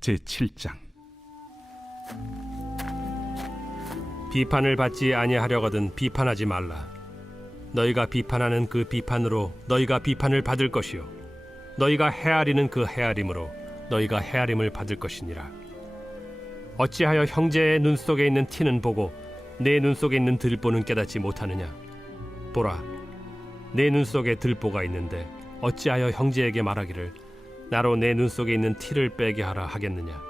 제7장. 비판을 받지 아니하려거든 비판하지 말라. 너희가 비판하는 그 비판으로 너희가 비판을 받을 것이요 너희가 헤아리는 그 헤아림으로 너희가 헤아림을 받을 것이니라. 어찌하여 형제의 눈 속에 있는 티는 보고 내 눈 속에 있는 들보는 깨닫지 못하느냐? 보라, 내 눈 속에 들보가 있는데 어찌하여 형제에게 말하기를 나로 내 눈 속에 있는 티를 빼게 하라 하겠느냐?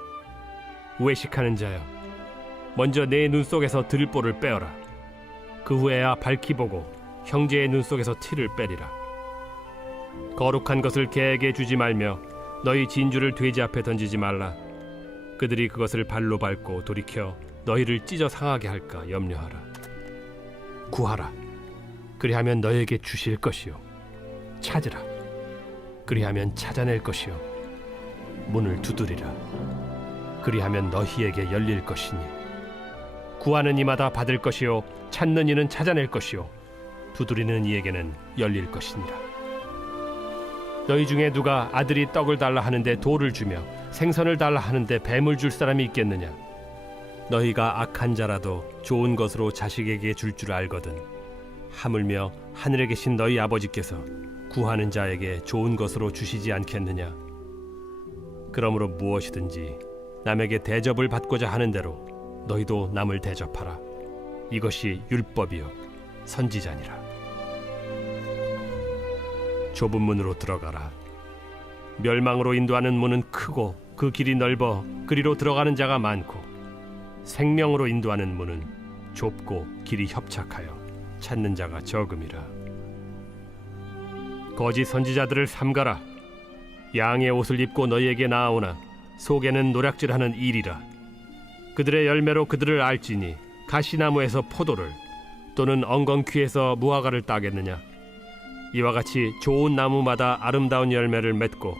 외식하는 자여, 먼저 내 눈 속에서 들보를 빼어라. 그 후에야 밝히 보고 형제의 눈 속에서 티를 빼리라. 거룩한 것을 개에게 주지 말며 너희 진주를 돼지 앞에 던지지 말라. 그들이 그것을 발로 밟고 돌이켜 너희를 찢어 상하게 할까 염려하라. 구하라, 그리하면 너희에게 주실 것이요 찾으라, 그리하면 찾아낼 것이요 문을 두드리라, 그리하면 너희에게 열릴 것이니 구하는 이마다 받을 것이요 찾는 이는 찾아낼 것이요 두드리는 이에게는 열릴 것이니라. 너희 중에 누가 아들이 떡을 달라 하는데 돌을 주며 생선을 달라 하는데 뱀을 줄 사람이 있겠느냐? 너희가 악한 자라도 좋은 것으로 자식에게 줄 줄 알거든 하물며 하늘에 계신 너희 아버지께서 구하는 자에게 좋은 것으로 주시지 않겠느냐? 그러므로 무엇이든지 남에게 대접을 받고자 하는 대로 너희도 남을 대접하라. 이것이 율법이요 선지자니라. 좁은 문으로 들어가라. 멸망으로 인도하는 문은 크고 그 길이 넓어 그리로 들어가는 자가 많고 생명으로 인도하는 문은 좁고 길이 협착하여 찾는 자가 적음이라. 거짓 선지자들을 삼가라. 양의 옷을 입고 너희에게 나아오나 속에는 노략질하는 일이라. 그들의 열매로 그들을 알지니 가시나무에서 포도를 또는 엉겅퀴에서 무화과를 따겠느냐? 이와 같이 좋은 나무마다 아름다운 열매를 맺고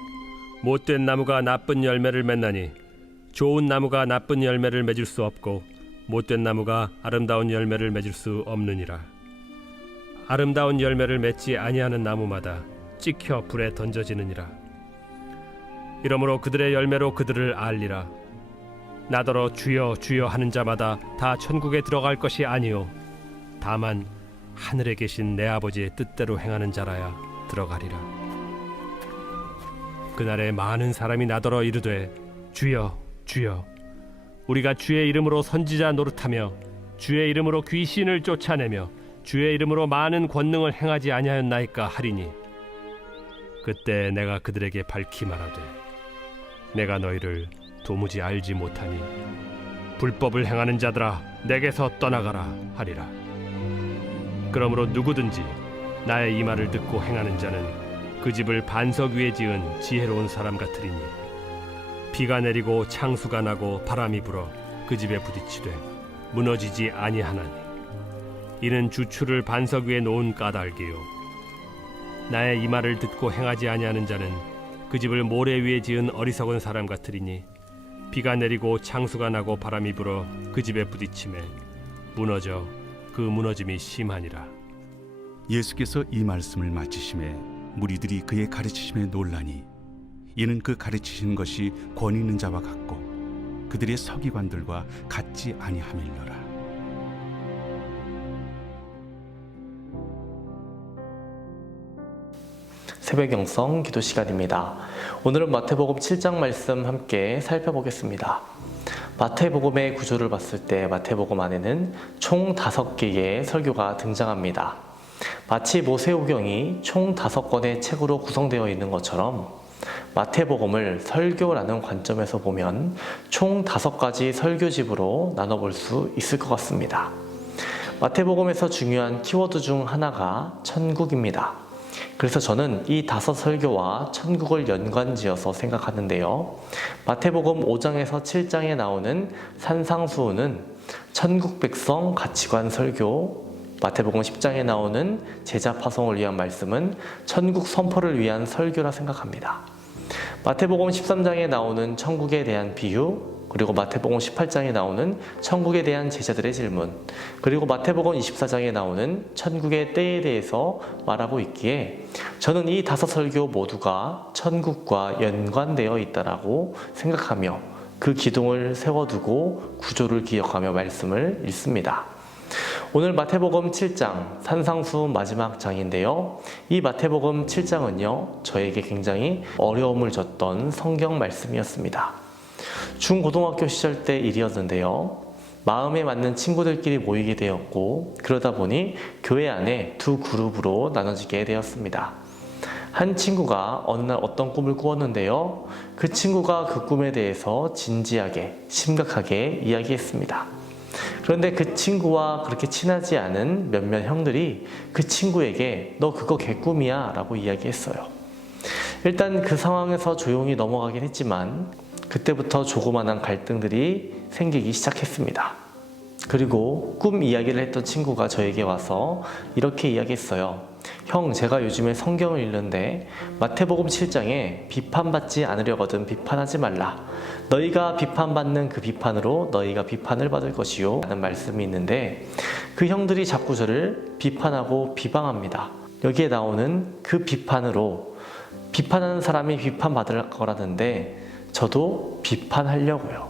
못된 나무가 나쁜 열매를 맺나니 좋은 나무가 나쁜 열매를 맺을 수 없고 못된 나무가 아름다운 열매를 맺을 수 없느니라. 아름다운 열매를 맺지 아니하는 나무마다 찍혀 불에 던져지느니라. 이러므로 그들의 열매로 그들을 알리라. 나더러 주여 주여 하는 자마다 다 천국에 들어갈 것이 아니요 다만 하늘에 계신 내 아버지의 뜻대로 행하는 자라야 들어가리라. 그날에 많은 사람이 나더러 이르되 주여 주여 우리가 주의 이름으로 선지자 노릇하며 주의 이름으로 귀신을 쫓아내며 주의 이름으로 많은 권능을 행하지 아니하였나이까 하리니 그때 내가 그들에게 밝히 말하되 내가 너희를 도무지 알지 못하니 불법을 행하는 자들아 내게서 떠나가라 하리라. 그러므로 누구든지 나의 이 말을 듣고 행하는 자는 그 집을 반석 위에 지은 지혜로운 사람 같으리니 비가 내리고 창수가 나고 바람이 불어 그 집에 부딪히되 무너지지 아니하나니 이는 주추를 반석 위에 놓은 까닭이요 나의 이 말을 듣고 행하지 아니하는 자는 그 집을 모래 위에 지은 어리석은 사람 같으리니 비가 내리고 창수가 나고 바람이 불어 그 집에 부딪히매 무너져 그 무너짐이 심하니라. 예수께서 이 말씀을 마치심에 무리들이 그의 가르치심에 놀라니 이는 그 가르치시는 것이 권위 있는 자와 같고 그들의 서기관들과 같지 아니함일러라. 새벽 영성 기도 시간입니다. 오늘은 마태복음 7장 말씀 함께 살펴보겠습니다. 마태복음의 구조를 봤을 때 마태복음 안에는 총 5개의 설교가 등장합니다. 마치 모세오경이 총 5권의 책으로 구성되어 있는 것처럼 마태복음을 설교라는 관점에서 보면 총 5가지 설교집으로 나눠볼 수 있을 것 같습니다. 마태복음에서 중요한 키워드 중 하나가 천국입니다. 그래서 저는 이 5 설교와 천국을 연관지어서 생각하는데요. 마태복음 5장에서 7장에 나오는 산상수훈은 천국 백성 가치관 설교, 마태복음 10장에 나오는 제자 파송을 위한 말씀은 천국 선포를 위한 설교라 생각합니다. 마태복음 13장에 나오는 천국에 대한 비유, 그리고 마태복음 18장에 나오는 천국에 대한 제자들의 질문, 그리고 마태복음 24장에 나오는 천국의 때에 대해서 말하고 있기에 저는 이 5 설교 모두가 천국과 연관되어 있다라고 생각하며 그 기둥을 세워두고 구조를 기억하며 말씀을 읽습니다. 오늘 마태복음 7장 산상수 마지막 장인데요. 이 마태복음 7장은요, 저에게 굉장히 어려움을 줬던 성경 말씀이었습니다. 중고등학교 시절 때 일이었는데요. 마음에 맞는 친구들끼리 모이게 되었고, 그러다 보니 교회 안에 두 그룹으로 나눠지게 되었습니다. 한 친구가 어느 날 어떤 꿈을 꾸었는데요. 그 친구가 그 꿈에 대해서 진지하게, 심각하게 이야기했습니다. 그런데 그 친구와 그렇게 친하지 않은 몇몇 형들이 그 친구에게 너 그거 개꿈이야 라고 이야기했어요. 일단 그 상황에서 조용히 넘어가긴 했지만 그때부터 조그만한 갈등들이 생기기 시작했습니다. 그리고 꿈 이야기를 했던 친구가 저에게 와서 이렇게 이야기했어요. 형, 제가 요즘에 성경을 읽는데 마태복음 7장에 비판받지 않으려거든 비판하지 말라. 너희가 비판받는 그 비판으로 너희가 비판을 받을 것이요 라는 말씀이 있는데, 그 형들이 자꾸 저를 비판하고 비방합니다. 여기에 나오는 그 비판으로 비판하는 사람이 비판받을 거라는데 저도 비판하려고요.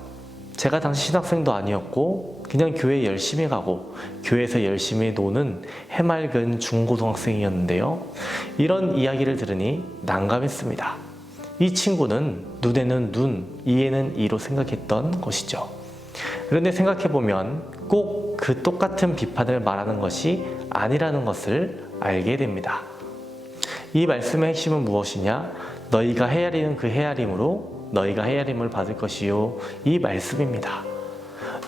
제가 당시 신학생도 아니었고 그냥 교회 열심히 가고 교회에서 열심히 노는 해맑은 중고등학생이었는데요. 이런 이야기를 들으니 난감했습니다. 이 친구는 눈에는 눈, 이에는 이로 생각했던 것이죠. 그런데 생각해보면 꼭 그 똑같은 비판을 말하는 것이 아니라는 것을 알게 됩니다. 이 말씀의 핵심은 무엇이냐? 너희가 헤아리는 그 헤아림으로 너희가 헤아림을 받을 것이요, 이 말씀입니다.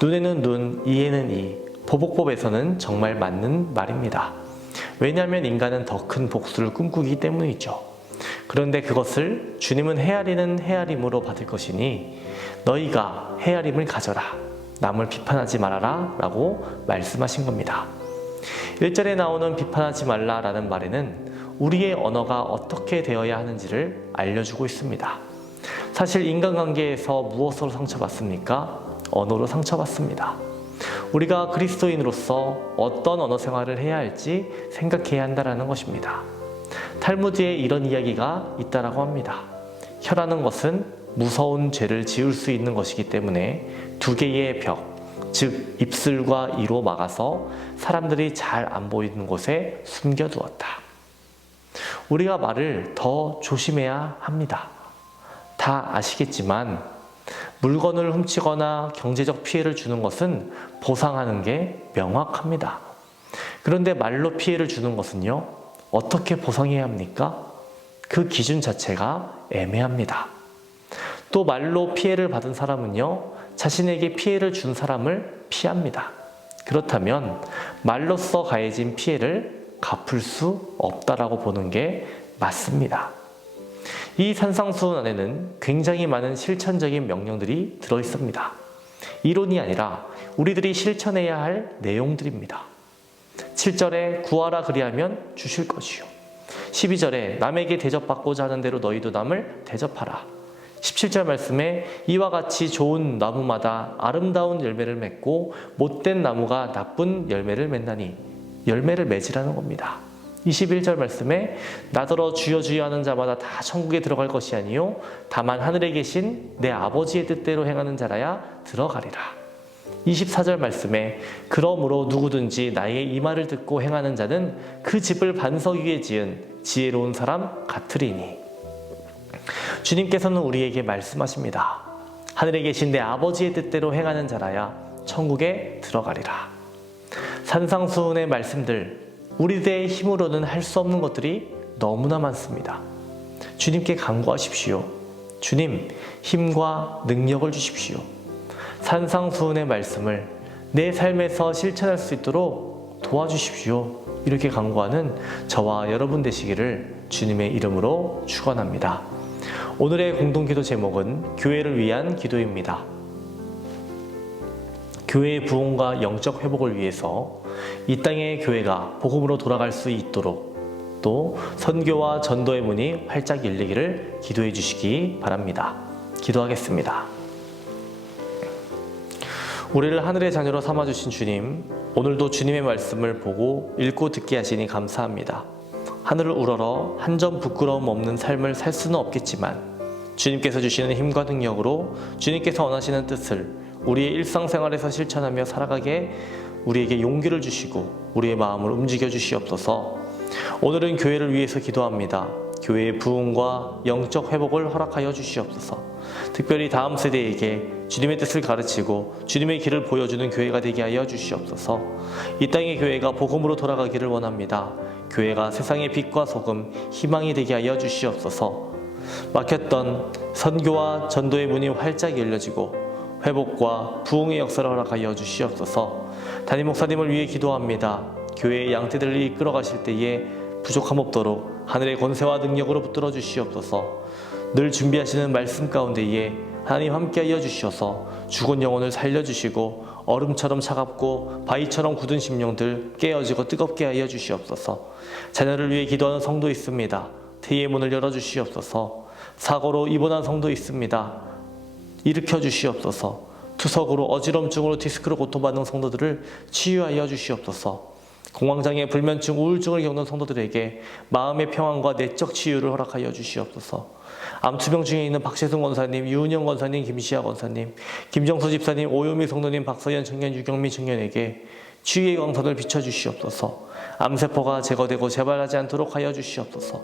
눈에는 눈, 이에는 이. 보복법에서는 정말 맞는 말입니다. 왜냐하면 인간은 더 큰 복수를 꿈꾸기 때문이죠. 그런데 그것을 주님은 헤아리는 헤아림으로 받을 것이니 너희가 헤아림을 가져라, 남을 비판하지 말아라 라고 말씀하신 겁니다. 1절에 나오는 비판하지 말라 라는 말에는 우리의 언어가 어떻게 되어야 하는지를 알려주고 있습니다. 사실 인간관계에서 무엇으로 상처받습니까? 언어로 상처받습니다. 우리가 그리스도인으로서 어떤 언어 생활을 해야 할지 생각해야 한다는 것입니다. 탈무드에 이런 이야기가 있다라고 합니다. 혀라는 것은 무서운 죄를 지을 수 있는 것이기 때문에 두 개의 벽, 즉 입술과 이로 막아서 사람들이 잘 안 보이는 곳에 숨겨두었다. 우리가 말을 더 조심해야 합니다. 다 아시겠지만 물건을 훔치거나 경제적 피해를 주는 것은 보상하는 게 명확합니다. 그런데 말로 피해를 주는 것은요, 어떻게 보상해야 합니까? 그 기준 자체가 애매합니다. 또 말로 피해를 받은 사람은요, 자신에게 피해를 준 사람을 피합니다. 그렇다면 말로써 가해진 피해를 갚을 수 없다라고 보는 게 맞습니다. 이 산상수훈 안에는 굉장히 많은 실천적인 명령들이 들어있습니다. 이론이 아니라 우리들이 실천해야 할 내용들입니다. 7절에 구하라 그리하면 주실 것이요. 12절에 남에게 대접받고자 하는 대로 너희도 남을 대접하라. 17절 말씀에 이와 같이 좋은 나무마다 아름다운 열매를 맺고 못된 나무가 나쁜 열매를 맺나니, 열매를 맺으라는 겁니다. 21절 말씀에 나더러 주여 주여 하는 자마다 다 천국에 들어갈 것이 아니요 다만 하늘에 계신 내 아버지의 뜻대로 행하는 자라야 들어가리라. 24절 말씀에 그러므로 누구든지 나의 이 말을 듣고 행하는 자는 그 집을 반석 위에 지은 지혜로운 사람 같으리니. 주님께서는 우리에게 말씀하십니다. 하늘에 계신 내 아버지의 뜻대로 행하는 자라야 천국에 들어가리라. 산상수훈의 말씀들, 우리들의 힘으로는 할 수 없는 것들이 너무나 많습니다. 주님께 간구하십시오. 주님, 힘과 능력을 주십시오. 산상수훈의 말씀을 내 삶에서 실천할 수 있도록 도와주십시오. 이렇게 간구하는 저와 여러분 되시기를 주님의 이름으로 축원합니다. 오늘의 공동기도 제목은 교회를 위한 기도입니다. 교회의 부흥과 영적 회복을 위해서 이 땅의 교회가 복음으로 돌아갈 수 있도록 또 선교와 전도의 문이 활짝 열리기를 기도해 주시기 바랍니다. 기도하겠습니다. 우리를 하늘의 자녀로 삼아주신 주님, 오늘도 주님의 말씀을 보고 읽고 듣게 하시니 감사합니다. 하늘을 우러러 한 점 부끄러움 없는 삶을 살 수는 없겠지만 주님께서 주시는 힘과 능력으로 주님께서 원하시는 뜻을 우리의 일상생활에서 실천하며 살아가게 우리에게 용기를 주시고 우리의 마음을 움직여 주시옵소서. 오늘은 교회를 위해서 기도합니다. 교회의 부흥과 영적 회복을 허락하여 주시옵소서. 특별히 다음 세대에게 주님의 뜻을 가르치고 주님의 길을 보여주는 교회가 되게 하여 주시옵소서. 이 땅의 교회가 복음으로 돌아가기를 원합니다. 교회가 세상의 빛과 소금, 희망이 되게 하여 주시옵소서. 막혔던 선교와 전도의 문이 활짝 열려지고 회복과 부흥의 역사를 허락하여 주시옵소서. 담임 목사님을 위해 기도합니다. 교회의 양떼들을 이끌어 가실 때에 부족함 없도록 하늘의 권세와 능력으로 붙들어 주시옵소서. 늘 준비하시는 말씀 가운데에 하나님 함께하여 주시어서 죽은 영혼을 살려주시고 얼음처럼 차갑고 바위처럼 굳은 심령들 깨어지고 뜨겁게 하여 주시옵소서. 자녀를 위해 기도하는 성도 있습니다. 태의 문을 열어주시옵소서. 사고로 입원한 성도 있습니다. 일으켜 주시옵소서. 투석으로 어지럼증으로 디스크로 고통받는 성도들을 치유하여 주시옵소서. 공황장애, 불면증, 우울증을 겪는 성도들에게 마음의 평안과 내적 치유를 허락하여 주시옵소서. 암투병 중에 있는 박세승 권사님, 유은영 권사님, 김시아 권사님, 김정수 집사님, 오요미 성도님, 박서연 청년, 유경미 청년에게 치유의 광선을 비춰주시옵소서. 암세포가 제거되고 재발하지 않도록 하여 주시옵소서.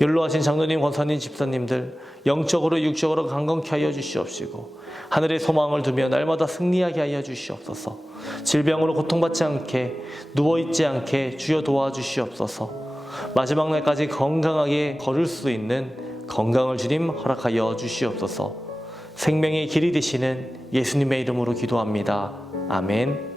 연로하신 장로님, 권사님, 집사님들 영적으로 육적으로 강건케 하여 주시옵시고 하늘의 소망을 두며 날마다 승리하게 하여 주시옵소서. 질병으로 고통받지 않게 누워있지 않게 주여 도와주시옵소서. 마지막 날까지 건강하게 걸을 수 있는 건강을 주님 허락하여 주시옵소서. 생명의 길이 되시는 예수님의 이름으로 기도합니다. 아멘.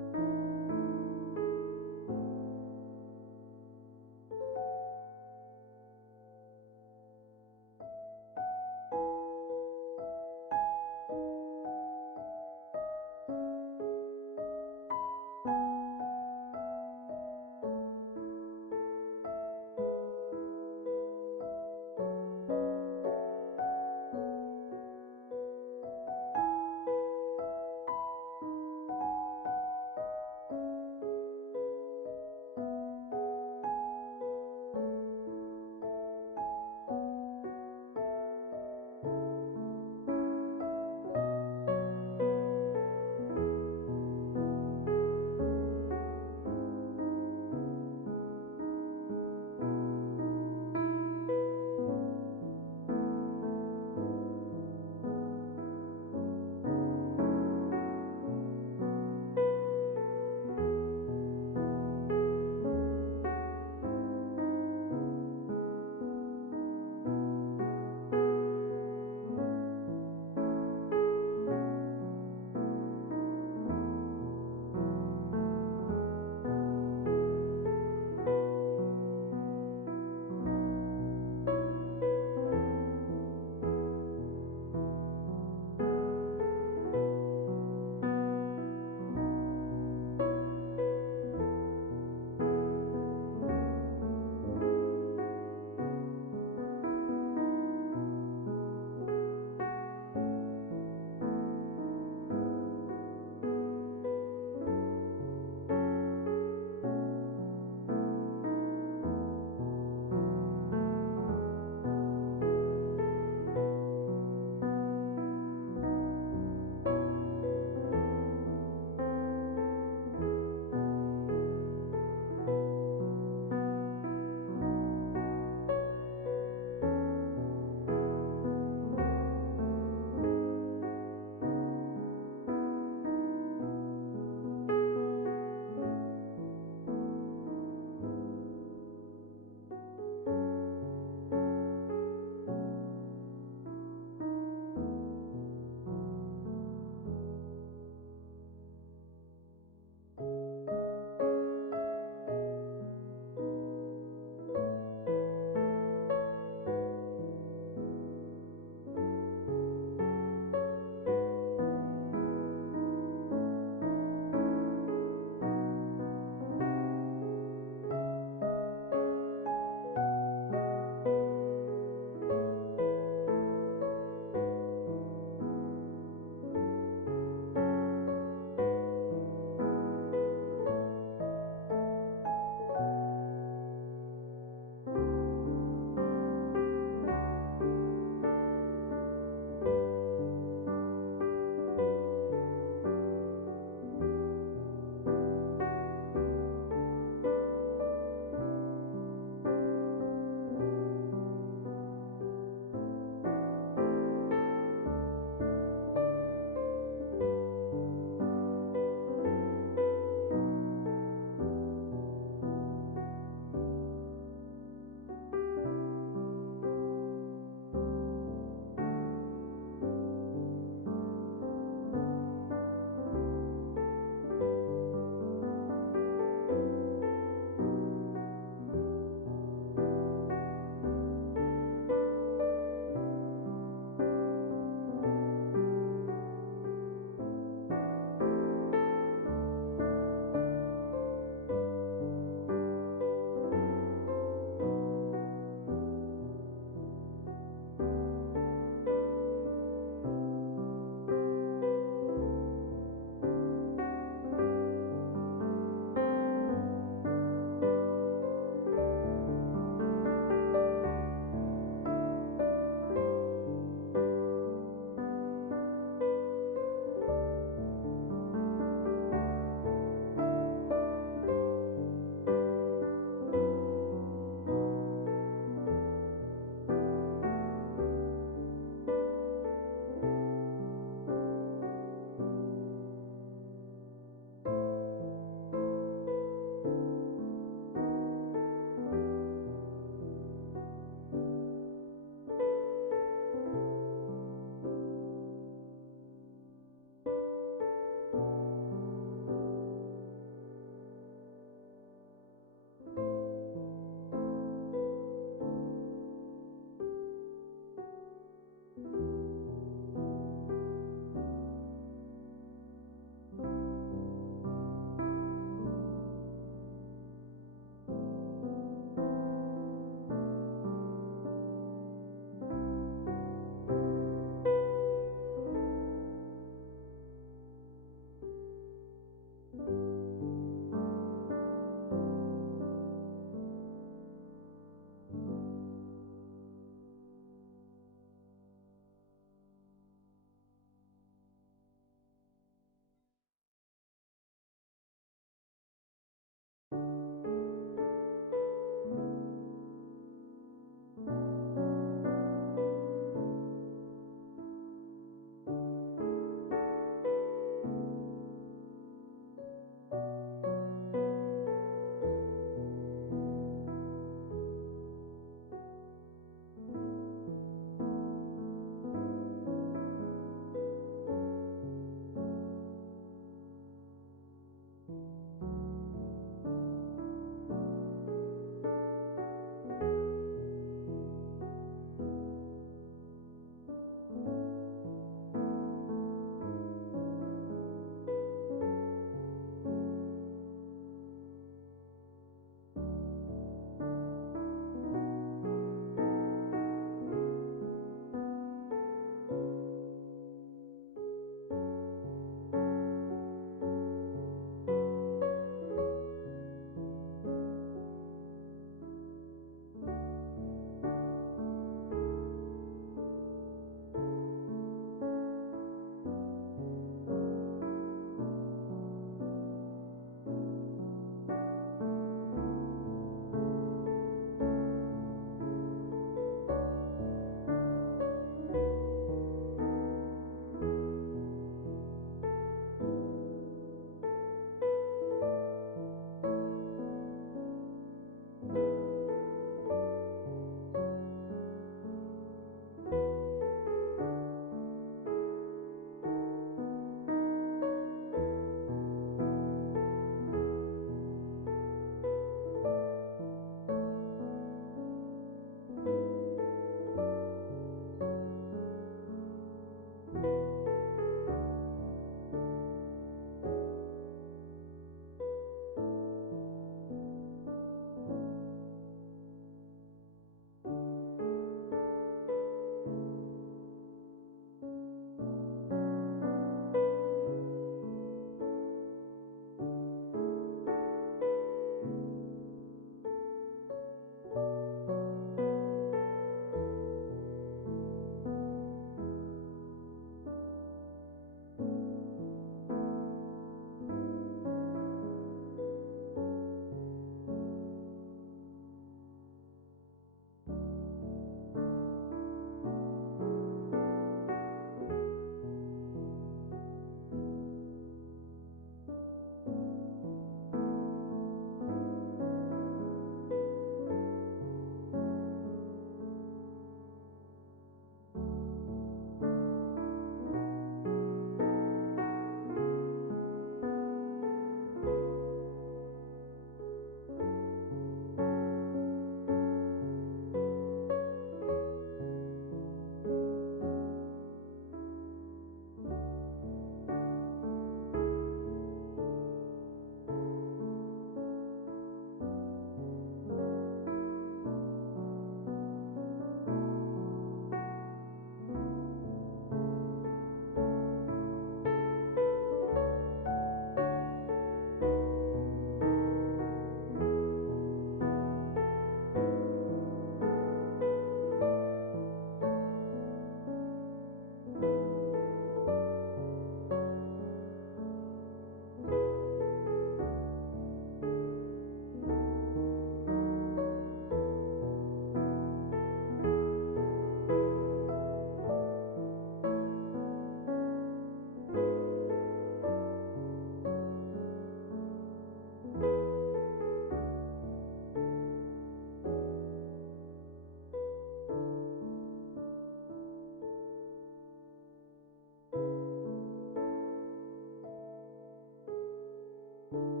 음.